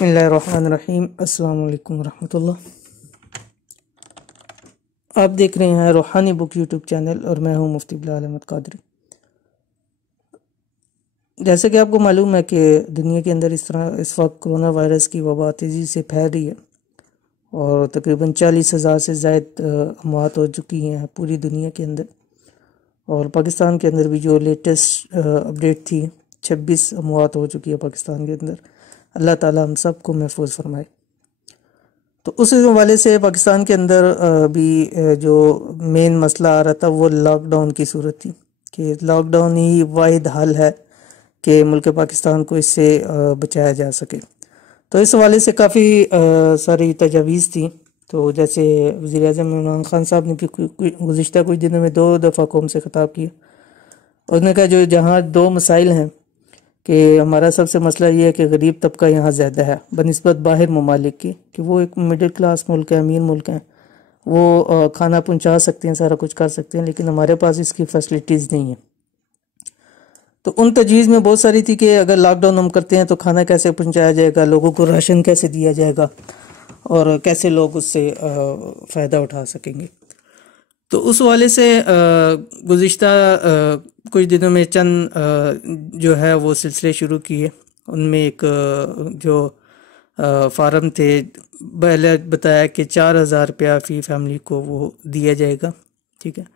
बिस्मिल्लाहिर्रहमानिर्रहीम। अस्सलाम वालेकुम रहमतुल्लाह। आप देख रहे हैं रूहानी बुक यूट्यूब चैनल और मैं हूं मुफ्ती बिलाल अहमद कादरी। जैसे कि आपको मालूम है कि दुनिया के अंदर इस वक्त कोरोना वायरस की वबा तेज़ी से फैल रही है और तकरीबन 40,000 से ज़ायद अमवात हो चुकी हैं पूरी दुनिया के अंदर। और पाकिस्तान के अंदर भी जो लेटेस्ट अपडेट थी 26 अमवात हो चुकी है पाकिस्तान के अंदर। अल्लाह ताला हम सब को महफूज फरमाए। तो उस हवाले से पाकिस्तान के अंदर भी जो मेन मसला आ रहा था वो लॉकडाउन की सूरत थी कि लॉकडाउन ही वाहिद हल है कि मुल्क पाकिस्तान को इससे बचाया जा सके। तो इस हवाले से काफ़ी सारी तजावीज़ थी। तो जैसे वज़ीर-ए-आज़म इमरान खान साहब ने भी गुज़िश्ता कुछ दिनों में 2 दफ़ा कौम से ख़िताब किया। उन्होंने कहा जो जहाँ 2 मसाइल हैं कि हमारा सबसे मसला ये है कि गरीब तबका यहाँ ज़्यादा है बनिस्बत बाहर ममालिक की, कि वो एक मिडिल क्लास मुल्क है, अमीर मुल्क हैं, वो खाना पहुँचा सकते हैं, सारा कुछ कर सकते हैं, लेकिन हमारे पास इसकी फैसिलिटीज़ नहीं है। तो उन तजवीज़ में बहुत सारी थी कि अगर लॉकडाउन हम करते हैं तो खाना कैसे पहुँचाया जाएगा, लोगों को राशन कैसे दिया जाएगा और कैसे लोग उससे फ़ायदा उठा सकेंगे। तो उस वाले से गुज़िश्ता कुछ दिनों में चंद जो है वो सिलसिले शुरू किए। उनमें एक जो फार्म थे, पहले बताया कि 4,000 रुपया फ़ी फैमिली को वो दिया जाएगा, ठीक है।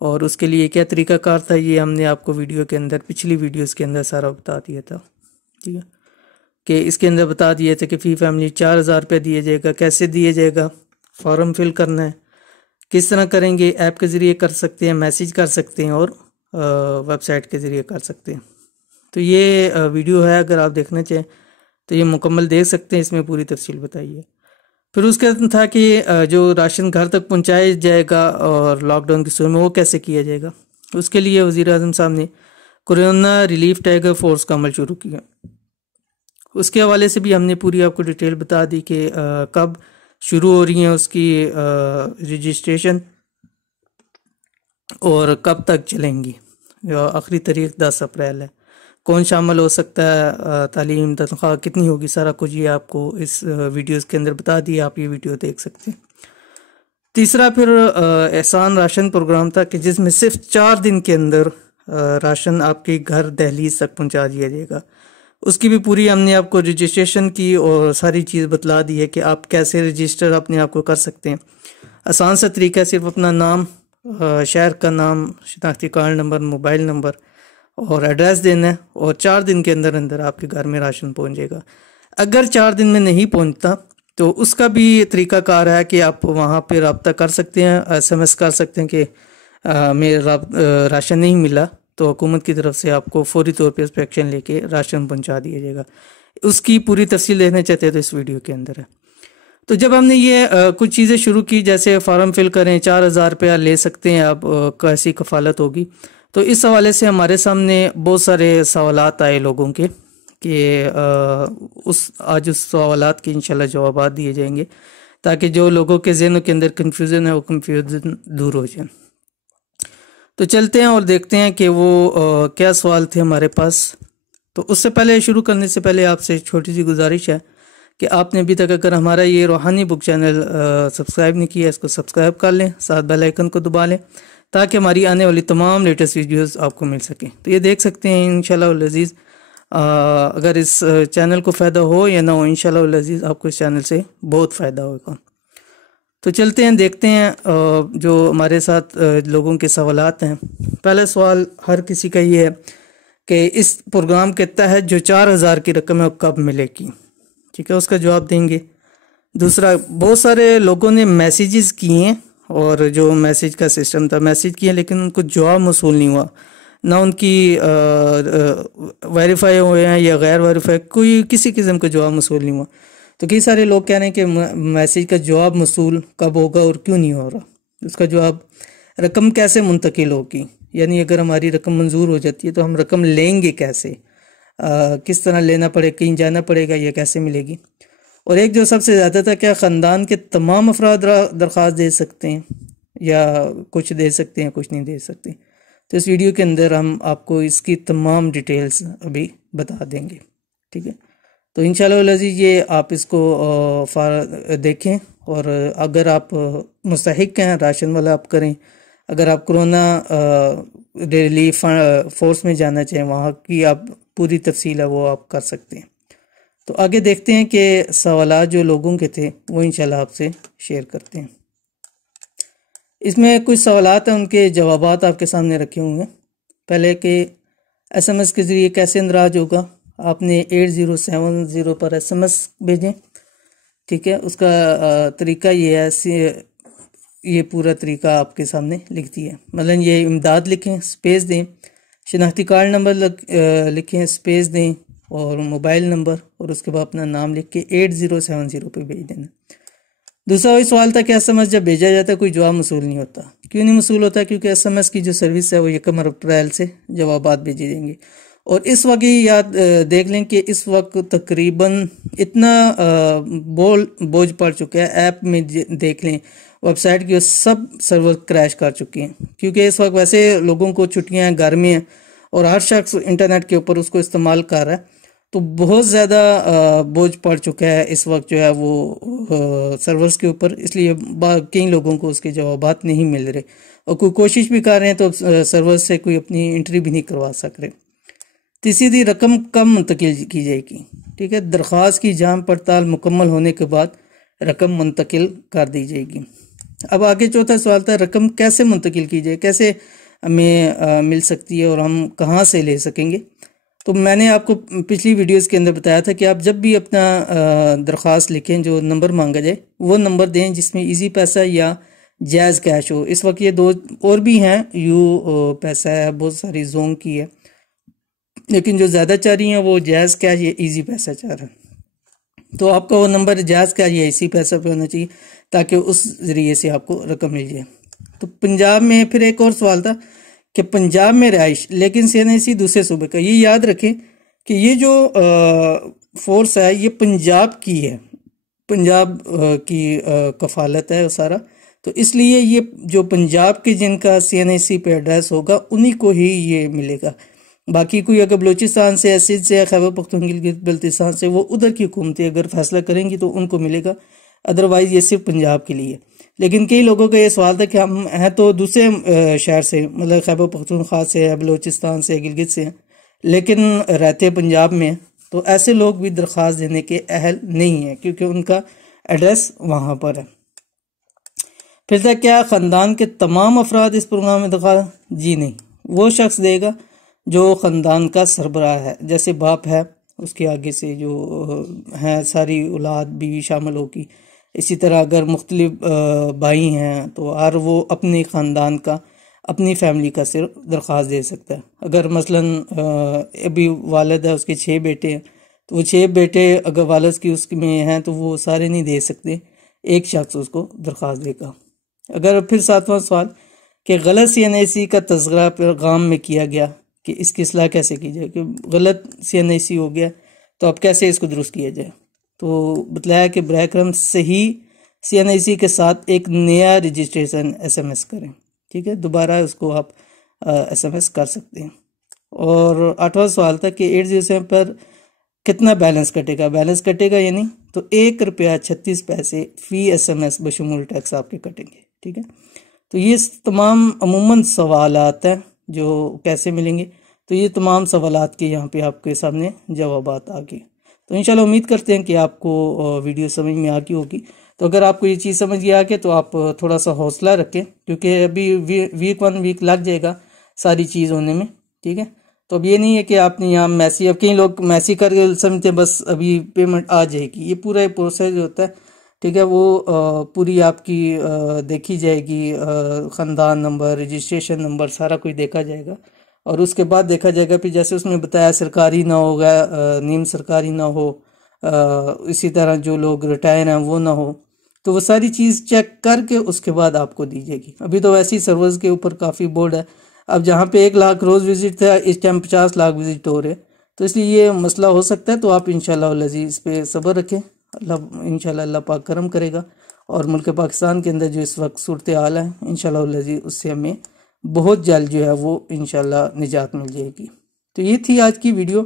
और उसके लिए क्या तरीक़ाकार था ये हमने आपको वीडियो के अंदर, पिछली वीडियोस के अंदर सारा बता दिया था, ठीक है। कि इसके अंदर बता दिए थे कि फ़ी फैमिली 4,000 रुपया दिया जाएगा। कैसे दिया जाएगा, फॉर्म फिल करना है, किस तरह करेंगे, ऐप के ज़रिए कर सकते हैं, मैसेज कर सकते हैं और वेबसाइट के ज़रिए कर सकते हैं। तो ये वीडियो है, अगर आप देखना चाहें तो ये मुकम्मल देख सकते हैं, इसमें पूरी तफसील बताई है। फिर उसके बाद था कि जो राशन घर तक पहुंचाया जाएगा और लॉकडाउन की सूरत में वो कैसे किया जाएगा। उसके लिए वज़ीर-ए-आज़म साहब ने कोरोना रिलीफ टाइगर फोर्स का अमल शुरू किया। उसके हवाले से भी हमने पूरी आपको डिटेल बता दी कि कब शुरू हो रही है उसकी रजिस्ट्रेशन और कब तक चलेंगी। आखिरी तारीख 10 अप्रैल है। कौन शामिल हो सकता है, तालीम तनख्वाह कितनी होगी, सारा कुछ ये आपको इस वीडियोस के अंदर बता दिया। आप ये वीडियो देख सकते हैं। तीसरा फिर एहसान राशन प्रोग्राम था कि जिसमें सिर्फ 4 दिन के अंदर राशन आपके घर दहलीज तक पहुंचा दिया जाएगा। उसकी भी पूरी हमने आपको रजिस्ट्रेशन की और सारी चीज़ बतला दी है कि आप कैसे रजिस्टर अपने आप को कर सकते हैं। आसान सा तरीका है, सिर्फ अपना नाम, शहर का नाम, शनाख्ती कार्ड नंबर, मोबाइल नंबर और एड्रेस देना है और 4 दिन के अंदर अंदर आपके घर में राशन पहुंच जाएगा। अगर 4 दिन में नहीं पहुंचता तो उसका भी तरीकाकार है कि आप वहाँ पर रब्ता कर सकते हैं, SMS कर सकते हैं कि मेरा राशन नहीं मिला, तो हुकूमत की तरफ से आपको फौरी तौर पे उस पर एक्शन लेके राशन पहुंचा दिया जाएगा। उसकी पूरी तफसील देखना चाहते हैं तो इस वीडियो के अंदर है। तो जब हमने ये कुछ चीज़ें शुरू की, जैसे फार्म फिल करें, 4,000 रुपया ले सकते हैं आप, कैसी कफ़ालत होगी, तो इस हवाले से हमारे सामने बहुत सारे सवालात आए लोगों के कि आज उस सवालात के इंशाल्लाह जवाब दिए जाएंगे ताकि जो लोगों के ज़हनों के अंदर कन्फ्यूज़न है वो कन्फ्यूज़न दूर हो जाए। तो चलते हैं और देखते हैं कि वो क्या सवाल थे हमारे पास। तो उससे पहले, शुरू करने से पहले आपसे छोटी सी गुजारिश है कि आपने अभी तक अगर हमारा ये रूहानी बुक चैनल सब्सक्राइब नहीं किया, इसको सब्सक्राइब कर लें, साथ बेल आइकन को दबा लें ताकि हमारी आने वाली तमाम लेटेस्ट वीडियोस आपको मिल सकें। तो ये देख सकते हैं इंशाल्लाह अज़ीज़, अगर इस चैनल को फ़ायदा हो या ना हो, इंशाल्लाह अज़ीज़ आपको इस चैनल से बहुत फ़ायदा होगा। तो चलते हैं, देखते हैं जो हमारे साथ लोगों के सवालात हैं। पहला सवाल हर किसी का ये है कि इस प्रोग्राम के तहत जो 4,000 की रकम है वो कब मिलेगी, ठीक है, उसका जवाब देंगे। दूसरा, बहुत सारे लोगों ने मैसेजेस किए और जो मैसेज का सिस्टम था, मैसेज किए लेकिन उनको जवाब मौसूल नहीं हुआ, ना उनकी वेरीफाई हुए हैं या गैर वेरीफाई, कोई किसी किस्म का जवाब मौसूल नहीं हुआ। तो कई सारे लोग कह रहे हैं कि मैसेज का जवाब मौसूल कब होगा और क्यों नहीं हो रहा। उसका जवाब, रकम कैसे मुंतकिल होगी, यानी अगर हमारी रकम मंजूर हो जाती है तो हम रकम लेंगे कैसे, किस तरह लेना पड़ेगा, कहीं जाना पड़ेगा या कैसे मिलेगी। और एक जो सबसे ज़्यादा था, क्या ख़ानदान के तमाम अफराद दरख्वास्त दे सकते हैं या कुछ दे सकते हैं, कुछ नहीं दे सकते। तो इस वीडियो के अंदर हम आपको इसकी तमाम डिटेल्स अभी बता देंगे, ठीक है। तो इंशाल्लाह अज़ीज़ ये आप इसको देखें, और अगर आप मुस्तहिक हैं राशन वाला आप करें। अगर आप कोरोना रिलीफ फोर्स में जाना चाहें, वहाँ की आप पूरी तफसील है वो आप कर सकते हैं। तो आगे देखते हैं कि सवालात जो लोगों के थे वो इंशाल्लाह आपसे शेयर करते हैं। इसमें कुछ सवालात हैं, उनके जवाबात आपके सामने रखे हुए हैं। पहले कि SMS के ज़रिए कैसे इंदराज होगा। आपने 8070 पर SMS भेजें, ठीक है। उसका तरीका ये है, ये पूरा तरीका आपके सामने लिख दिया। मतलब ये इमदाद लिखें, स्पेस दें, शनाख्ती कार्ड नंबर लिखें, स्पेस दें, और मोबाइल नंबर, और उसके बाद अपना नाम लिख के 8070 पे भेज देना। दूसरा वही सवाल था कि SMS जब भेजा जाता है कोई जवाब मसूल नहीं होता। क्यों नहीं मसूल होता? क्योंकि SMS की जो सर्विस है वो 1 अप्रैल से जवाबात भेजे जाएंगे। और इस वक्त याद देख लें कि इस वक्त तकरीबन इतना बोझ पड़ चुका है, ऐप में देख लें वेबसाइट की सब सर्वर क्रैश कर चुके हैं। क्योंकि इस वक्त वैसे लोगों को छुट्टियां हैं, घर में हैं, और हर शख्स इंटरनेट के ऊपर उसको इस्तेमाल कर रहा है, तो बहुत ज़्यादा बोझ पड़ चुका है इस वक्त जो है वो सर्वर्स के ऊपर। इसलिए कई लोगों को उसके जवाबात नहीं मिल रहे, और कोई कोशिश भी कर रहे हैं तो सर्वर से कोई अपनी एंट्री भी नहीं करवा सक रहे। तीसरी रकम कब मुंतकिल की जाएगी? ठीक है, दरख्वास्त की जांच पड़ताल मुकम्मल होने के बाद रकम मुंतकिल कर दी जाएगी। अब आगे चौथा सवाल था, रकम कैसे मुंतकिल की जाए, कैसे हमें मिल सकती है और हम कहाँ से ले सकेंगे? तो मैंने आपको पिछली वीडियोस के अंदर बताया था कि आप जब भी अपना दरख्वास्त लिखें, जो नंबर मांगा जाए वो नंबर दें जिसमें इजी पैसा या जायज़ कैश हो। इस वक्त ये दो और भी हैं, यू पैसा है, बहुत सारी जोंग की है, लेकिन जो ज़्यादा चाह रही हैं वो जायज़ कैश या इजी पैसा चाह रहा है। तो आपका वो नंबर जायज़ कैश या इसी पैसा पे होना चाहिए, ताकि उस ज़रिए से आपको रकम मिल जाए। तो पंजाब में फिर एक और सवाल था कि पंजाब में रहाइश लेकिन CNIC दूसरे सूबे का। ये याद रखें कि ये जो फोर्स है ये पंजाब की है, पंजाब की कफालत है सारा। तो इसलिए ये जो पंजाब के जिनका CNIC पे एड्रेस होगा उन्हीं को ही ये मिलेगा। बाकी कोई अगर बलूचिस्तान से, सिंध से, खैबर पख्तूनख्वा, बल्तिस्तान से, वो उधर की हुकूमतें अगर फैसला करेंगी तो उनको मिलेगा, अदरवाइज ये सिर्फ पंजाब के लिए। लेकिन कई लोगों का ये सवाल था कि हम हैं तो दूसरे शहर से, मतलब खैबर पख्तूनख्वा से है, बलूचिस्तान से, गिलगित से हैं, लेकिन रहते पंजाब में, तो ऐसे लोग भी दरख्वास्त देने के अहल नहीं है क्योंकि उनका एड्रेस वहाँ पर है। फिर था क्या ख़ानदान के तमाम अफराद इस प्रोग्राम में दरख्वास्त? जी नहीं, वो शख्स देगा जो ख़ानदान का सरबराह है, जैसे बाप है उसके आगे से जो है सारी औलाद बीवी शामिल होगी। इसी तरह अगर मुख्तलिफ भाई हैं तो हर वो अपने ख़ानदान का, अपनी फैमिली का सिर्फ दरख्वास्त दे सकता है। अगर मसलन अभी वालिद है, उसके 6 बेटे हैं, तो वो 6 बेटे अगर वालिद की उसमें हैं तो वो सारे नहीं दे सकते, एक शख्स उसको दरख्वास्त देगा। अगर फिर 7वां सवाल कि गलत CNIC का तज़किरा पैगाम में किया गया कि इसकी इस्लाह कैसे की जाए, कि गलत CNIC हो गया तो अब कैसे इसको दुरुस्त किया जाए? तो बताया कि बराए करम सही CNIC के साथ एक नया रजिस्ट्रेशन SMS करें, ठीक है, दोबारा उसको आप SMS कर सकते हैं। और 8वां सवाल था कि 807 पर कितना बैलेंस कटेगा? बैलेंस कटेगा यानी तो ₹1.36 फी SMS बशमूल टैक्स आपके कटेंगे, ठीक है। तो ये तमाम अमूमन सवालात हैं जो कैसे मिलेंगे, तो ये तमाम सवालात के यहाँ पे आपके सामने जवाबात आ गए। तो इंशाल्लाह उम्मीद करते हैं कि आपको वीडियो समझ में आ गई होगी। तो अगर आपको ये चीज़ समझ आ गई तो आप थोड़ा सा हौसला रखें, क्योंकि अभी वीक 1 वीक लग जाएगा सारी चीज़ होने में, ठीक है। तो अब ये नहीं है कि आपने यहाँ मैसी, अब कई लोग मैसी करके समझते हैं बस अभी पेमेंट आ जाएगी। ये पूरा प्रोसेस जो होता है, ठीक है, वो पूरी आपकी देखी जाएगी, ख़ानदान नंबर, रजिस्ट्रेशन नंबर सारा कुछ देखा जाएगा, और उसके बाद देखा जाएगा फिर जैसे उसमें बताया सरकारी ना होगा, नीम सरकारी ना हो, इसी तरह जो लोग रिटायर हैं वो ना हो, तो वो सारी चीज़ चेक करके उसके बाद आपको दी जाएगी। अभी तो वैसे ही सर्वर्स के ऊपर काफ़ी बोर्ड है, अब जहाँ पे 1 लाख रोज़ विजिट था इस टाइम 50 लाख विजिट हो रहे, तो इसलिए ये मसला हो सकता है। तो आप इंशाल्लाह अज़ीज़ इस पर सब्र रखें, अल्लाह इंशाल्लाह अल्लाह पाक करम करेगा, और मुल्क पाकिस्तान के अंदर जो इस वक्त सूरत हाल है इंशाल्लाह अज़ीज़ उससे हमें बहुत जल्द जो है वो इंशाल्लाह निजात मिल जाएगी। तो ये थी आज की वीडियो,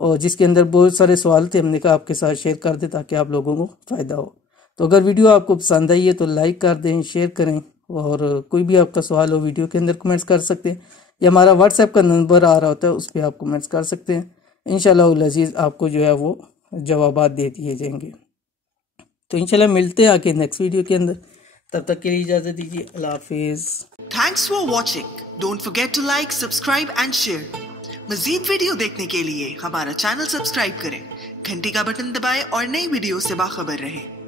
और जिसके अंदर बहुत सारे सवाल थे, हमने कहा आपके साथ शेयर कर दें ताकि आप लोगों को फ़ायदा हो। तो अगर वीडियो आपको पसंद आई है तो लाइक कर दें, शेयर करें, और कोई भी आपका सवाल हो वीडियो के अंदर कमेंट्स कर सकते हैं, या हमारा व्हाट्सएप का नंबर आ रहा होता है उस पर आप कमेंट्स कर सकते हैं। इंशाल्लाह अज़ीज़ आपको जो है वो जवाबात दे दिए जाएंगे। तो इंशाल्लाह मिलते हैं आके नेक्स्ट वीडियो के अंदर, तब तक के लिए इजाज़त दीजिए। अल्लाह हाफिज़। Thanks for watching. Don't forget to like, subscribe and share. मजीद वीडियो देखने के लिए हमारा चैनल सब्सक्राइब करें, घंटी का बटन दबाएं और नई वीडियो से बाखबर रहें।